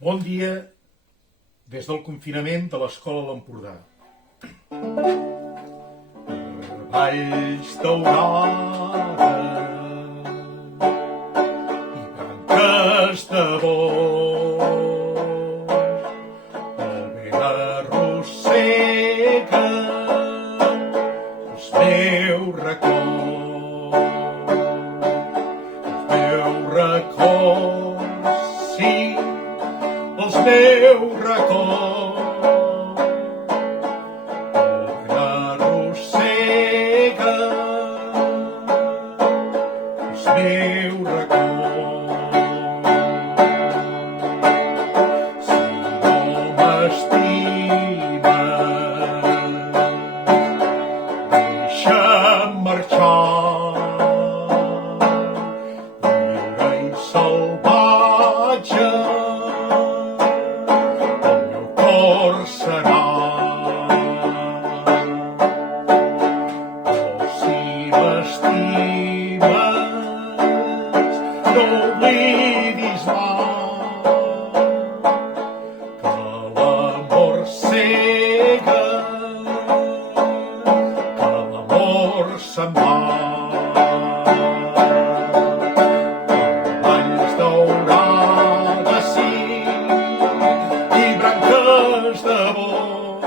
Bon dia des del confinament de l'Escola a l'Empordà. Valls daurades i branques de bosc, el vent arrossega els meus records, sí, els meus records. El vent arrossega els meus records. Si no m'estimes, deixa'm marxar, lliure i salvatge. Serà. Oh, si m'estimes, no oblidis mai que l'amor cega, que l'amor se'n va. Valls daurades, sí, i branques de bosc,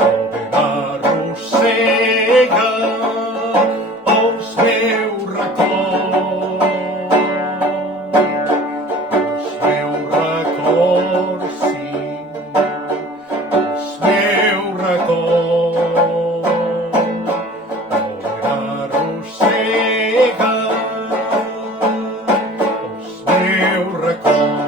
el vent arrossega els meus records. Els meus records, sí, els meus records. El vent arrossega els meus records.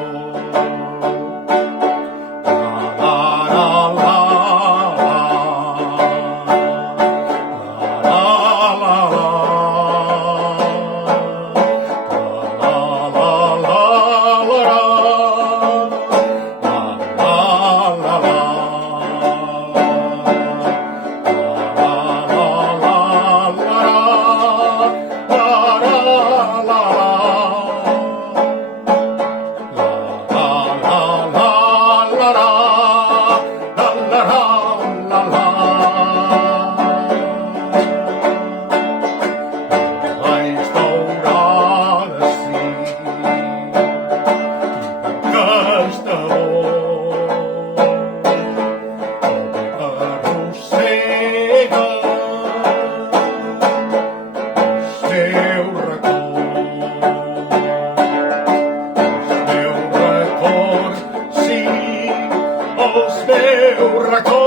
Valls daurades, sí, i branques de bosc, el vent arrossega els meus records. Els meus records, sí, els meus records.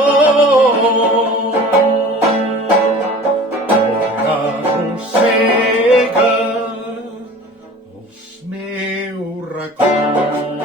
Arrossega els meus records.